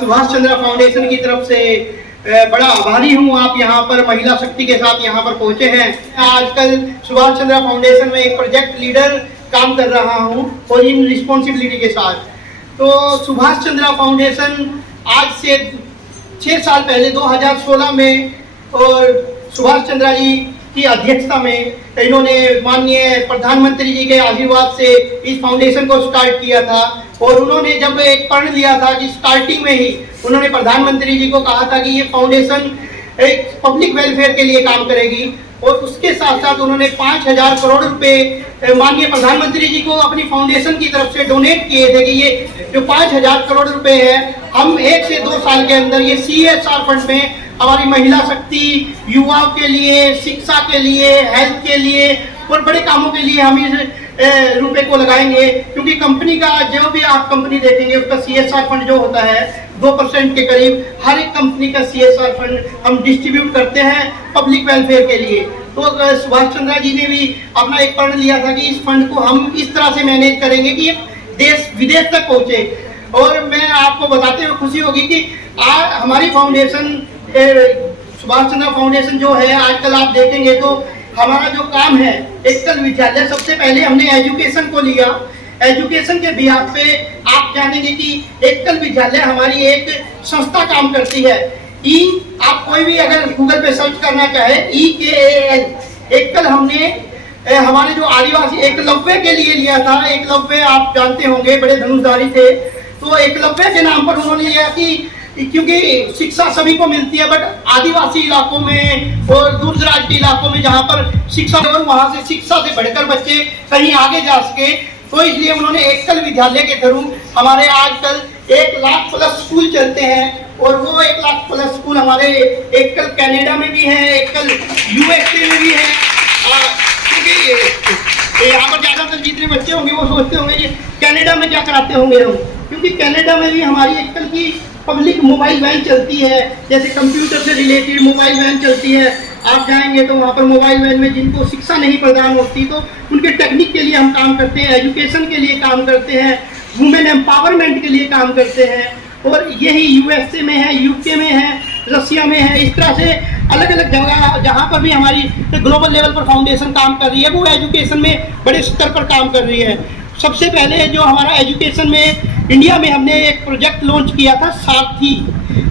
Subhash Chandra foundation की तरफ से बड़ा आभारी हूँ। आप यहाँ पर महिला शक्ति के साथ यहाँ पर पहुँचे हैं। आजकल सुभाष चंद्र फाउंडेशन में एक प्रोजेक्ट लीडर काम कर रहा हूँ और इन रिस्पॉन्सिबिलिटी के साथ। तो सुभाष चंद्र फाउंडेशन आज से 6 साल पहले 2016 में और सुभाष चंद्र जी की अध्यक्षता में इन्होंने माननीय प्रधानमंत्री जी के आशीर्वाद से इस फाउंडेशन को स्टार्ट किया था। और उन्होंने जब एक प्रण लिया था कि स्टार्टिंग में ही उन्होंने प्रधानमंत्री जी को कहा था कि ये फाउंडेशन एक पब्लिक वेलफेयर के लिए काम करेगी। और उसके साथ साथ उन्होंने 5,000 करोड़ रुपए माननीय प्रधानमंत्री जी को अपनी फाउंडेशन की तरफ से डोनेट किए थे कि ये जो 5,000 करोड़ रुपए है हम 1 से 2 साल के अंदर ये CSR फंड में हमारी महिला शक्ति, युवाओं के लिए, शिक्षा के लिए, हेल्थ के लिए और बड़े कामों के लिए हम इस रुपए को लगाएंगे। क्योंकि कंपनी का जो भी आप कंपनी देखेंगे उसका CSR फंड जो होता है 2% के करीब हर एक कंपनी का CSR फंड हम डिस्ट्रीब्यूट करते हैं पब्लिक वेलफेयर के लिए। तो सुभाष चंद्र जी ने भी अपना एक प्रण लिया था कि इस फंड को हम इस तरह से मैनेज करेंगे कि देश विदेश तक पहुंचे। और मैं आपको बताते हुए खुशी होगी कि हमारी फाउंडेशन सुभाष चंद्र फाउंडेशन जो है आजकल आप देखेंगे तो हमारा जो काम है एकल विद्यालय, सबसे पहले हमने एजुकेशन को लिया। एजुकेशन के बिहाफ पे आप जानेंगे कि एकल विद्यालय हमारी एक संस्था काम करती है। आप कोई भी अगर गूगल पे सर्च करना चाहे EKAL एकल हमने हमारे जो आदिवासी एकलव्य के लिए लिया था। एकलव्य आप जानते होंगे बड़े धनुषधारी थे। तो एकलव्य के नाम पर उन्होंने लिया कि क्योंकि शिक्षा सभी को मिलती है बट आदिवासी इलाकों में और दूर दराज के इलाकों में जहाँ पर शिक्षा और वहाँ से शिक्षा से बढ़कर बच्चे कहीं आगे जा सके, तो इसलिए उन्होंने एकल विद्यालय के थ्रू हमारे आजकल 1 लाख प्लस स्कूल चलते हैं। और वो 1 लाख प्लस स्कूल हमारे एकल कनाडा में भी है, एकल USA में भी है। क्योंकि यहाँ पर ज़्यादातर जितने बच्चे होंगे वो सोचते होंगे कि कनाडा में क्या कराते होंगे हम, क्योंकि कनाडा में भी हमारी एकल की पब्लिक मोबाइल वैन चलती है। जैसे कंप्यूटर से रिलेटेड मोबाइल वैन चलती है। आप जाएंगे तो वहाँ पर मोबाइल वैन में जिनको शिक्षा नहीं प्रदान होती तो उनके टेक्निक के लिए हम काम करते हैं, एजुकेशन के लिए काम करते हैं, वुमेन एम्पावरमेंट के लिए काम करते हैं। और यही USA में है, UK में है, रसिया में है। इस तरह से अलग अलग जगह जहाँ पर भी हमारी ग्लोबल लेवल पर फाउंडेशन काम कर रही है वो एजुकेशन में बड़े स्तर पर काम कर रही है। सबसे पहले जो हमारा एजुकेशन में इंडिया में हमने एक प्रोजेक्ट लॉन्च किया था सारथी।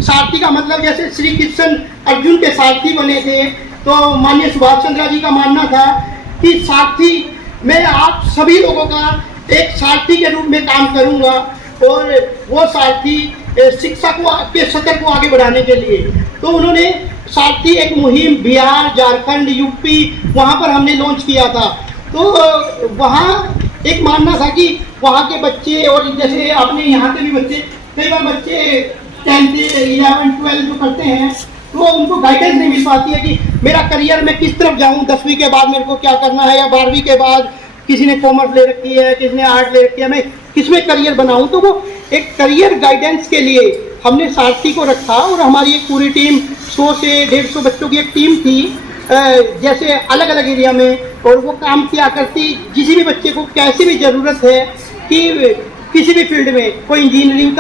सारथी का मतलब जैसे श्री कृष्ण अर्जुन के सारथी बने थे, तो माननीय सुभाष चंद्र जी का मानना था कि सारथी मैं आप सभी लोगों का एक सारथी के रूप में काम करूंगा। और वो सारथी शिक्षा को के स्तर को आगे बढ़ाने के लिए तो उन्होंने सारथी एक मुहिम बिहार, झारखंड, UP वहाँ पर हमने लॉन्च किया था। तो वहाँ एक मानना था कि वहाँ के बच्चे और जैसे आपने यहाँ के भी बच्चे कई बार बच्चे 10th, 11, 12 जो करते हैं तो उनको गाइडेंस नहीं मिल पाती है कि मेरा करियर में किस तरफ जाऊँ, 10वीं के बाद मेरे को क्या करना है या 12वीं के बाद किसी ने कॉमर्स ले रखी है, किसी ने आर्ट ले रखी है, मैं किसमें करियर बनाऊँ। तो वो एक करियर गाइडेंस के लिए हमने सारथी को रखा और हमारी एक पूरी टीम 100 से 150 बच्चों की एक टीम थी जैसे अलग अलग एरिया में। और वो काम किया करती किसी भी बच्चे को कैसी भी ज़रूरत है कि किसी भी फील्ड में, कोई इंजीनियरिंग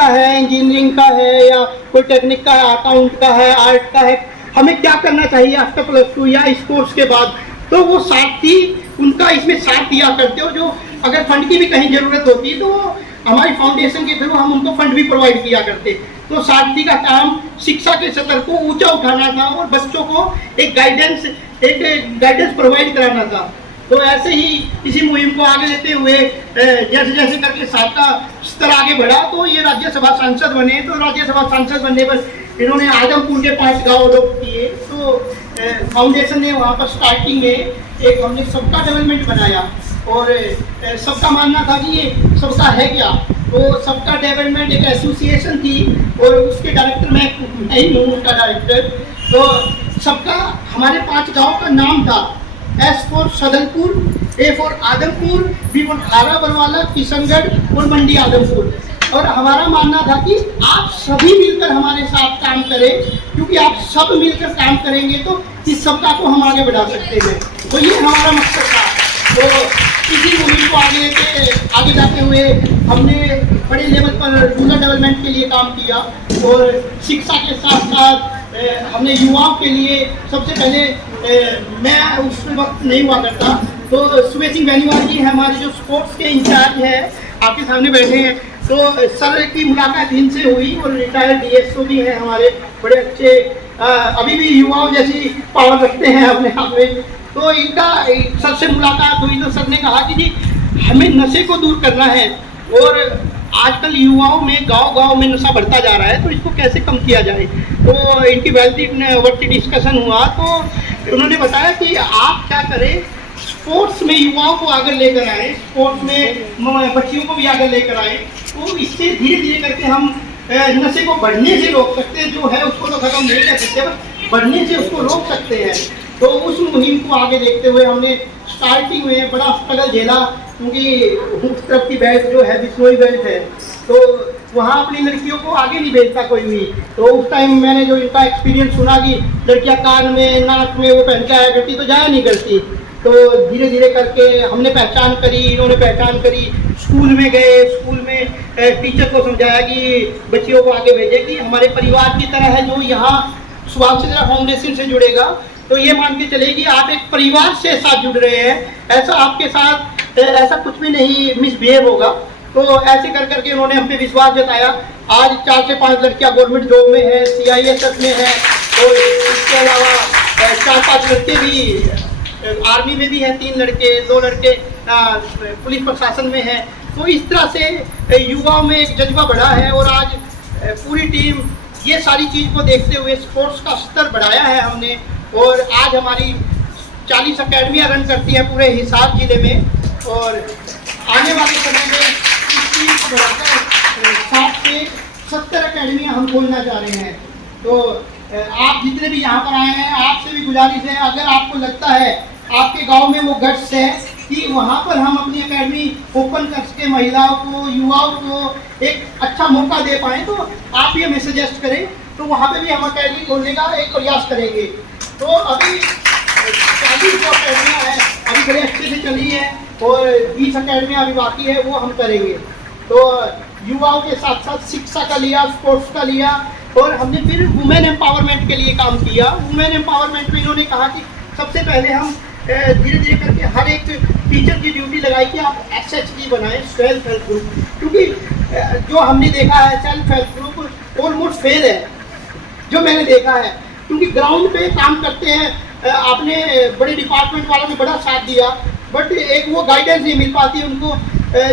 का है या कोई टेक्निक का है, अकाउंट का है, आर्ट का है, हमें क्या करना चाहिए आफ्टर +2 या इस कोर्स के बाद। तो वो सारथी उनका इसमें साथ दिया करते हो। जो अगर फंड की भी कहीं ज़रूरत होती है तो हमारी फाउंडेशन के थ्रू हम उनको फंड भी प्रोवाइड किया करते। तो सारथी का काम शिक्षा के स्तर को ऊंचा उठाना था और बच्चों को एक गाइडेंस प्रोवाइड कराना था। तो ऐसे ही इसी मुहिम को आगे लेते हुए जैसे जैसे करके साथ का स्तर आगे बढ़ा तो ये राज्यसभा सांसद बने। तो राज्यसभा सांसद बनने पर इन्होंने आजमपुर के 5 गाँव लोग किए। तो फाउंडेशन ने वहाँ पर स्टार्टिंग में एक हमने सबका डेवलपमेंट बनाया। और सबका मानना था कि ये सबका है क्या, तो सबका डेवलपमेंट एक एसोसिएशन थी और उसके डायरेक्टर मैं ही हूँ, उनका डायरेक्टर। तो सबका हमारे 5 गाँव का नाम था। S for Sadalpur, A for Adampur, B for Khara Barwala, Kishangarh और मंडी आदमपुर। और हमारा मानना था कि आप सभी मिलकर हमारे साथ काम करें, क्योंकि आप सब मिलकर काम करेंगे तो इस सबका को हम आगे बढ़ा सकते हैं। तो ये हमारा मकसद था। तो इसी मुहिम को आगे जाते हुए हमने बड़े लेवल पर रूरल डेवलपमेंट के लिए काम किया और शिक्षा के साथ साथ हमने युवाओं के लिए सबसे पहले मैं उस वक्त नहीं हुआ करता तो सुबह सिंह बेनीवाल जी हमारे जो स्पोर्ट्स के इंचार्ज हैं आपके सामने बैठे हैं, तो सर की मुलाकात इनसे हुई और रिटायर्ड डीएसओ भी हैं हमारे बड़े अच्छे, अभी भी युवाओं जैसी पावर रखते हैं अपने आप में। तो इनका सर से मुलाकात हुई तो सर ने कहा कि जी हमें नशे को दूर करना है और आजकल युवाओं में गांव-गांव में नशा बढ़ता जा रहा है, तो इसको कैसे कम किया जाए। तो इनकी वर्ती डिस्कशन हुआ तो उन्होंने बताया कि आप क्या करें, स्पोर्ट्स में युवाओं को आगे लेकर आए, स्पोर्ट्स में बच्चियों को भी आगे लेकर आए, तो इससे धीरे धीरे करके हम नशे को बढ़ने से रोक सकते हैं। जो है उसको तो खत्म नहीं कर सकते, बस बढ़ने से उसको रोक सकते हैं। तो उस मुहिम को आगे देखते हुए हमने स्टार्टिंग में बड़ा स्ट्रगल झेला, क्योंकि उस तरफ की बेल्ट जो है बिश्नोई बेल्ट है, तो वहाँ अपनी लड़कियों को आगे नहीं भेजता कोई भी। तो उस टाइम मैंने जो इनका एक्सपीरियंस सुना कि लड़कियाँ कान में नाक में वो पहन के आया करती तो जाया नहीं करती, तो धीरे धीरे करके हमने पहचान करी, इन्होंने पहचान करी, स्कूल में गए, स्कूल में टीचर को समझाया कि बच्चियों को आगे भेजे कि हमारे परिवार की तरह है। जो यहाँ सुभाष चंद्रा फाउंडेशन से जुड़ेगा तो ये मान के चले कि आप एक परिवार से साथ जुड़ रहे हैं, ऐसा आपके साथ ऐसा कुछ भी नहीं मिसबिहेव होगा। तो ऐसे कर करके उन्होंने हम पे विश्वास जताया। आज 4 से 5 लड़कियां गवर्नमेंट जॉब में है, CISF में है, और इसके अलावा 4-5 लड़के भी आर्मी में भी हैं, 3 लड़के, 2 लड़के पुलिस प्रशासन में हैं। तो इस तरह से युवाओं में एक जज्बा बढ़ा है और आज पूरी टीम ये सारी चीज़ को देखते हुए स्पोर्ट्स का स्तर बढ़ाया है हमने, और आज हमारी 40 अकेडमियाँ रन करती हैं पूरे हिसार जिले में, और आने वाले समय में इस चीज़ को बढ़ाकर 60 से 70 अकेडमियाँ हम खोलना चाह रहे हैं। तो आप जितने भी यहाँ पर आए हैं, आपसे भी गुजारिश है, अगर आपको लगता है आपके गांव में वो गट्स है कि वहाँ पर हम अपनी एकेडमी ओपन कर सके, महिलाओं को, युवाओं को एक अच्छा मौका दे पाएँ, तो आप ये हमें सजेस्ट करें, तो वहाँ पे भी हम एकेडमी खोलने का एक प्रयास करेंगे। तो अभी 40 जो अकेडमियाँ हैं अभी बड़े अच्छे से चली है और 20 अकेडमियाँ अभी बाकी है, वो हम करेंगे। तो युवाओं के साथ साथ शिक्षा का लिया, स्पोर्ट्स का लिया, और हमने फिर वुमेन एम्पावरमेंट के लिए काम किया। वुमेन एम्पावरमेंट में इन्होंने कहा कि सबसे पहले हम धीरे धीरे करके हर एक टीचर की ड्यूटी लगाई कि आप SHG बनाएं, सेल्फ हेल्प ग्रुप, क्योंकि जो हमने देखा है self help group almost fail है, जो मैंने देखा है, क्योंकि ग्राउंड पे काम करते हैं। आपने बड़े डिपार्टमेंट वालों ने बड़ा साथ दिया, बट एक वो गाइडेंस नहीं मिल पाती उनको,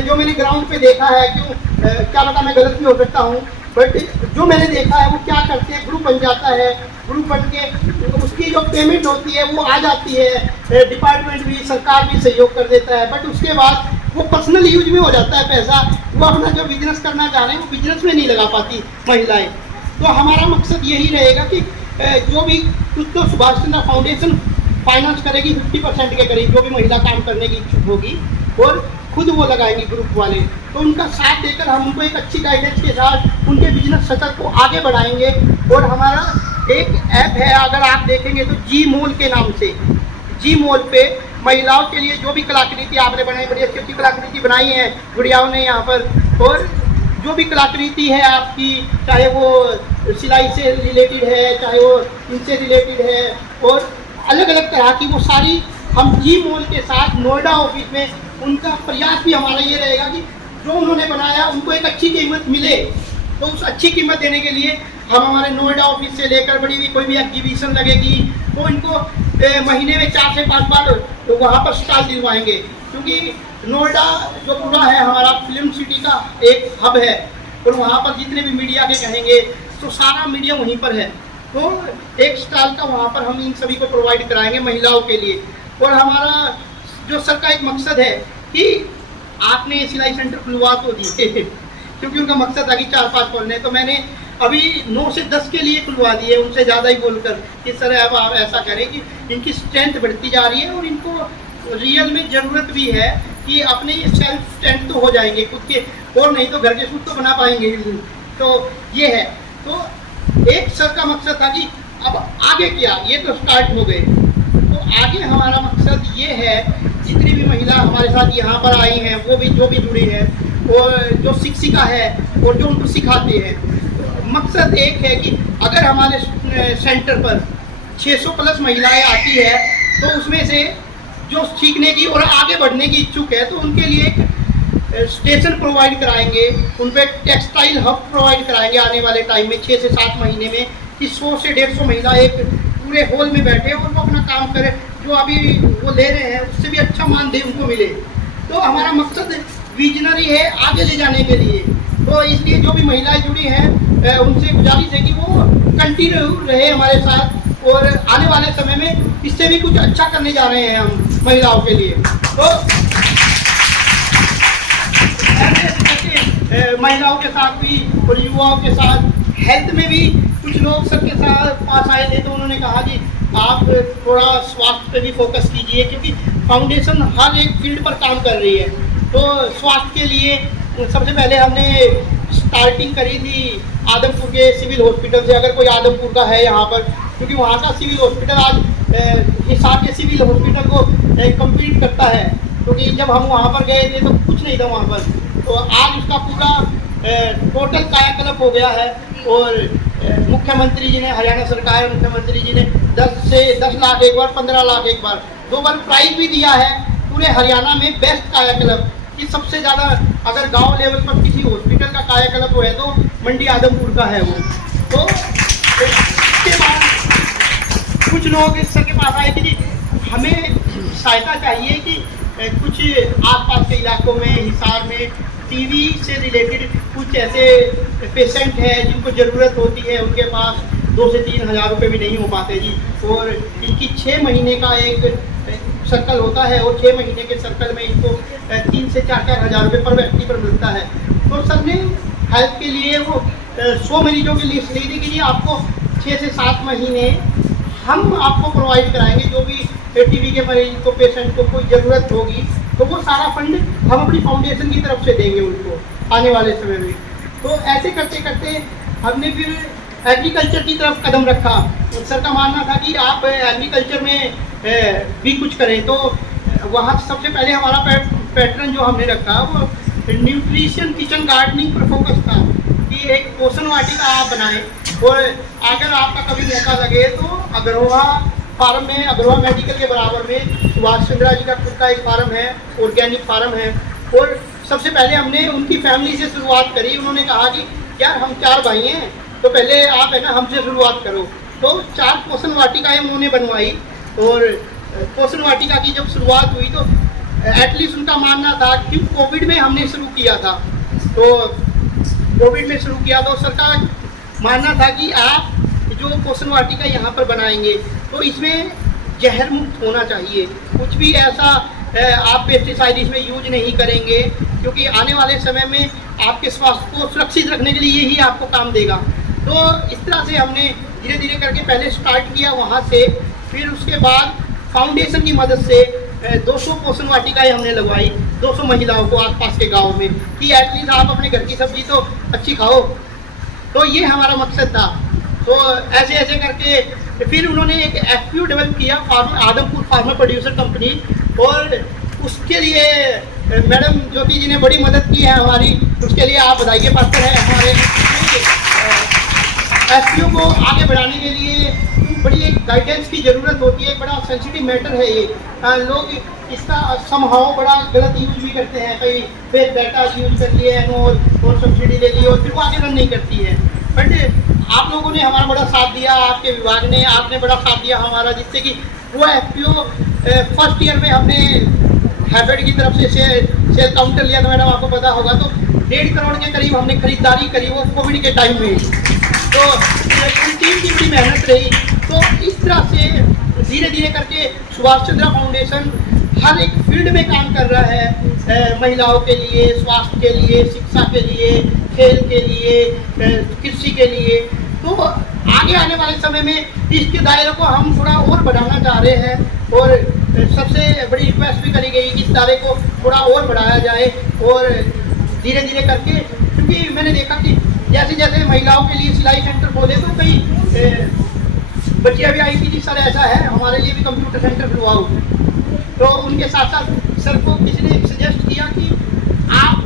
जो मैंने ग्राउंड पे देखा है। क्या पता मैं गलत भी हो सकता हूँ, बट जो मैंने देखा है वो क्या करते हैं, ग्रुप बन जाता है, ग्रुप बन के उसकी जो पेमेंट होती है वो आ जाती है, डिपार्टमेंट भी, सरकार भी सहयोग कर देता है, बट उसके बाद वो पर्सनल यूज में हो जाता है पैसा, वो अपना जो बिजनेस करना चाह रहे हैं वो बिजनेस में नहीं लगा पाती महिलाएं। तो हमारा मकसद यही रहेगा कि जो भी कुछ तो सुभाष चंद्रा फाउंडेशन फाइनेंस करेगी 50% के करीब, जो भी महिला काम करने की इच्छुक होगी, और खुद वो लगाएंगे ग्रुप वाले, तो उनका साथ देकर हम उनको एक अच्छी गाइडेंस के साथ उनके बिजनेस सेटल को आगे बढ़ाएंगे। और हमारा एक ऐप है, अगर आप देखेंगे तो जी मॉल के नाम से, जी मॉल पे महिलाओं के लिए जो भी कलाकृति आपने बनाई, बड़ी अच्छी अच्छी कलाकृति बनाई है गुड़ियाओं ने यहाँ पर, और जो भी कलाकृति है आपकी, चाहे वो सिलाई से रिलेटेड है, चाहे वो इनसे रिलेटेड है, और अलग अलग तरह की वो सारी हम जी मॉल के साथ नोएडा ऑफिस में, उनका प्रयास भी हमारा ये रहेगा कि जो उन्होंने बनाया उनको एक अच्छी कीमत मिले। तो उस अच्छी कीमत देने के लिए हम हमारे नोएडा ऑफिस से लेकर बड़ी भी कोई भी एग्जीबिशन लगेगी तो इनको महीने में 4 से 5 बार वहाँ पर स्टॉल दिलवाएंगे, क्योंकि नोएडा जो पूरा है हमारा फिल्म सिटी का एक हब है, और वहाँ पर जितने भी मीडिया के कहेंगे तो सारा मीडिया वहीं पर है। तो एक स्टॉल का वहाँ पर हम इन सभी को प्रोवाइड कराएंगे महिलाओं के लिए। और हमारा जो सर का एक मकसद है कि आपने सिलाई सेंटर खुलवा तो दिए क्योंकि उनका मकसद था कि 4-5 खोलने, तो मैंने अभी 9 से 10 के लिए खुलवा दिए, उनसे ज़्यादा ही बोलकर कि सर अब आप ऐसा करें कि इनकी स्ट्रेंथ बढ़ती जा रही है और इनको रियल में ज़रूरत भी है कि अपने सेल्फ स्टैंड तो हो जाएंगे खुद के, और नहीं तो घर के सूट तो बना पाएंगे। तो ये है, तो एक सर का मकसद था कि अब आगे क्या, ये तो स्टार्ट हो गए, तो आगे हमारा मकसद ये है जितनी भी महिला हमारे साथ यहाँ पर आई हैं, वो भी जो भी जुड़ी है, और जो शिक्षिका है और जो उनको सिखाते हैं। मकसद एक है कि अगर हमारे सेंटर पर 600 प्लस महिलाएं आती है तो उसमें से जो सीखने की और आगे बढ़ने की इच्छुक है तो उनके लिए एक स्टेशन प्रोवाइड कराएंगे, उन पर टेक्सटाइल हब प्रोवाइड कराएंगे आने वाले टाइम में 6 से 7 महीने में, कि 100 से 150 महिला एक पूरे हॉल में बैठे और वो अपना काम करें, जो अभी वो ले रहे हैं उससे भी अच्छा मानदेय उनको मिले। तो हमारा मकसद विजनरी है आगे ले जाने के लिए। तो इसलिए जो भी महिलाएं जुड़ी हैं उनसे गुजारिश है कि वो कंटिन्यू रहे हमारे साथ, और आने वाले समय में इससे भी कुछ अच्छा करने जा रहे हैं हम महिलाओं के लिए। तो ऐसे महिलाओं के साथ भी और युवाओं के साथ हेल्थ में भी कुछ लोग सबके साथ पास आए थे, तो उन्होंने कहा कि आप थोड़ा स्वास्थ्य पे भी फोकस कीजिए, क्योंकि फाउंडेशन हर एक फील्ड पर काम कर रही है। तो स्वास्थ्य के लिए सबसे पहले हमने स्टार्टिंग करी थी आदमपुर के सिविल हॉस्पिटल से, अगर कोई आदमपुर का है यहाँ पर, क्योंकि वहाँ का सिविल हॉस्पिटल आज हिसार के सिविल हॉस्पिटल को कंप्लीट करता है, क्योंकि जब हम वहाँ पर गए थे तो कुछ नहीं था वहाँ पर। तो आज उसका पूरा टोटल कायाकल्प हो गया है, और मुख्यमंत्री जी ने, हरियाणा सरकार मुख्यमंत्री जी ने 10 लाख एक बार, 15 लाख एक बार, 2 बार प्राइज भी दिया है पूरे हरियाणा में बेस्ट कायाकल्प कि सबसे ज़्यादा अगर गांव लेवल पर किसी हॉस्पिटल का कायाकल्प हुआ है तो मंडी आदमपुर का है वो। तो इसके बाद कुछ लोग सर के पास आए कि हमें सहायता चाहिए कि कुछ आसपास के इलाकों में, हिसार में टीवी से रिलेटेड कुछ ऐसे पेशेंट हैं जिनको ज़रूरत होती है, उनके पास 2 से 3 हज़ार रुपये भी नहीं हो पाते जी, और इनकी 6 महीने का एक सर्कल होता है, और 6 महीने के सर्कल में इनको 3 से 4 हज़ार रुपये पर व्यक्ति पर मिलता है। तो सर ने हेल्थ के लिए वो 100 मरीजों की लिस्ट ली थी कि आपको 6 से 7 महीने हम आपको प्रोवाइड कराएंगे, जो भी टीबी के मरीज को, पेशेंट को कोई ज़रूरत होगी तो वो सारा फंड हम अपनी फाउंडेशन की तरफ से देंगे उनको आने वाले समय में। तो ऐसे करते करते हमने फिर एग्रीकल्चर की तरफ कदम रखा। सर का मानना था कि आप एग्रीकल्चर में भी कुछ करें, तो वहाँ सबसे पहले हमारा पैटर्न जो हमने रखा वो न्यूट्रिशन किचन गार्डनिंग पर फोकस था कि एक पोषण वाटिका आप बनाएं, और अगर आपका कभी मौका लगे तो अग्रवा फार्म में, अग्रवा मेडिकल के बराबर में सुभाष चंद्रा जी का खुद का एक फार्म है, ऑर्गेनिक फार्म है, और सबसे पहले हमने उनकी फैमिली से शुरुआत करी। उन्होंने कहा कि यार हम 4 भाई हैं, तो पहले आप है ना हमसे शुरुआत करो। तो 4 पोषण वाटिकाएँ उन्होंने बनवाई, और पोषण वाटिका की जब शुरुआत हुई तो एटलीस्ट उनका मानना था कि कोविड में हमने शुरू किया था, तो कोविड में शुरू किया तो सरकार मानना था कि आप जो पोषण वाटिका यहाँ पर बनाएंगे तो इसमें जहर मुक्त होना चाहिए, कुछ भी ऐसा आप पेस्टिसाइड इसमें यूज नहीं करेंगे, क्योंकि आने वाले समय में आपके स्वास्थ्य को सुरक्षित रखने के लिए यही आपको काम देगा। तो इस तरह से हमने धीरे धीरे करके पहले स्टार्ट किया वहाँ से, फिर उसके बाद फाउंडेशन की मदद से 200 पोषण वाटिकाएँ हमने लगवाई 200 महिलाओं को आसपास के गाँव में, कि एटलीस्ट आप अपने घर की सब्जी तो अच्छी खाओ। तो ये हमारा मकसद था। तो ऐसे ऐसे करके फिर उन्होंने एक एफपीओ डेवलप किया, आदमपुर फार्मर प्रोड्यूसर कंपनी, और उसके लिए मैडम ज्योति जी ने बड़ी मदद की है हमारी, उसके लिए आप बधाई के पात्र हैं। हमारे एफपीओ को आगे बढ़ाने के लिए बड़ी एक गाइडेंस की ज़रूरत होती है, बड़ा सेंसिटिव मैटर है ये। लोग इसका समहाव बड़ा गलत यूज भी करते हैं, कई फेक डाटा यूज कर लिए और सब्सिडी ले ली और फिर वो आगे रन नहीं करती है। बट आप लोगों ने हमारा बड़ा साथ दिया, आपके विभाग ने, आपने बड़ा साथ दिया हमारा, जिससे कि वो एफपीओ फर्स्ट ईयर में हमने हैफेड की तरफ से सेल काउंटर लिया था, मैडम आपको पता होगा, तो 1.5 करोड़ के करीब हमने खरीदारी करी वो कोविड के टाइम में। तो टीम की बड़ी मेहनत रही। तो इस तरह से धीरे धीरे करके सुभाष चंद्रा फाउंडेशन हर एक फील्ड में काम कर रहा है, महिलाओं के लिए, स्वास्थ्य के लिए, शिक्षा के लिए, खेल के लिए, कृषि के लिए। तो आगे आने वाले समय में इसके दायरे को हम थोड़ा और बढ़ाना चाह रहे हैं, और सबसे बड़ी रिक्वेस्ट भी करी गई कि इस दायरे को थोड़ा और बढ़ाया जाए, और धीरे धीरे करके, क्योंकि मैंने देखा कि जैसे जैसे महिलाओं के लिए सिलाई सेंटर खोले तो कई बच्चियाँ भी आई थी कि सर ऐसा है हमारे लिए भी कंप्यूटर सेंटर खुलवाओ। तो उनके साथ साथ सर को किसी ने सजेस्ट किया कि आप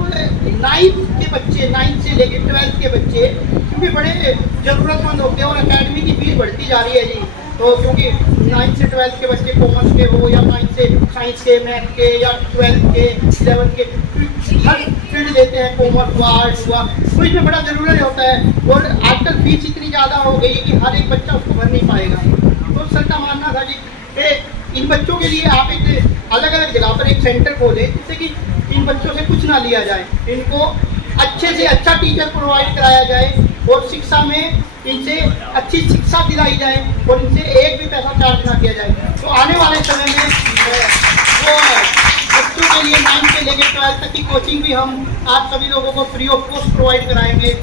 9th के बच्चे, 9th से लेकर 12th के बच्चे, क्योंकि बड़े ज़रूरतमंद होते हैं और एकेडमी की फीस बढ़ती जा रही है जी। तो क्योंकि 9th से 12th के बच्चे कॉमर्स के हो या 9th से साइंस के, मैथ के, या 12th के, 11th के, हर फील्ड लेते हैं, कॉमर्स हुआ, आर्ट्स हुआ, तो इसमें बड़ा ज़रूरी होता है। और आजकल फीस इतनी ज़्यादा हो गई है कि हर एक बच्चा उसको भर नहीं पाएगा। तो सर का मानना था जी कि इन बच्चों के लिए आप एक अलग अलग जगह पर एक सेंटर खोलें, जिससे कि इन बच्चों से कुछ ना लिया जाए, इनको अच्छे से अच्छा टीचर प्रोवाइड कराया जाए और शिक्षा में इनसे अच्छी शिक्षा दिलाई जाए और इनसे एक भी पैसा चार्ज ना किया जाए। तो आने वाले समय में वो बच्चों के लिए 9th से लेकर 12th तक की कोचिंग भी हम आप सभी लोगों को फ्री ऑफ कॉस्ट प्रोवाइड कराएंगे।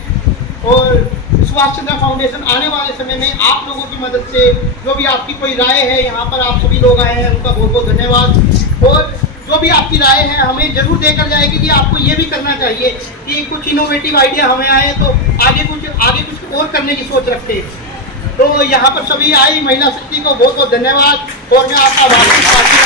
और सुभाष चंद्र फाउंडेशन आने वाले समय में आप लोगों की मदद से, जो भी आपकी कोई राय है, यहाँ पर आप सभी लोग आए हैं उनका बहुत बहुत धन्यवाद। और जो भी आपकी राय है हमें जरूर देकर जाएगी कि आपको ये भी करना चाहिए कि कुछ इनोवेटिव आइडिया हमें आए तो आगे कुछ और करने की सोच रखते हैं। तो यहाँ पर सभी आई महिला शक्ति को बहुत बहुत धन्यवाद और मैं आपका आभार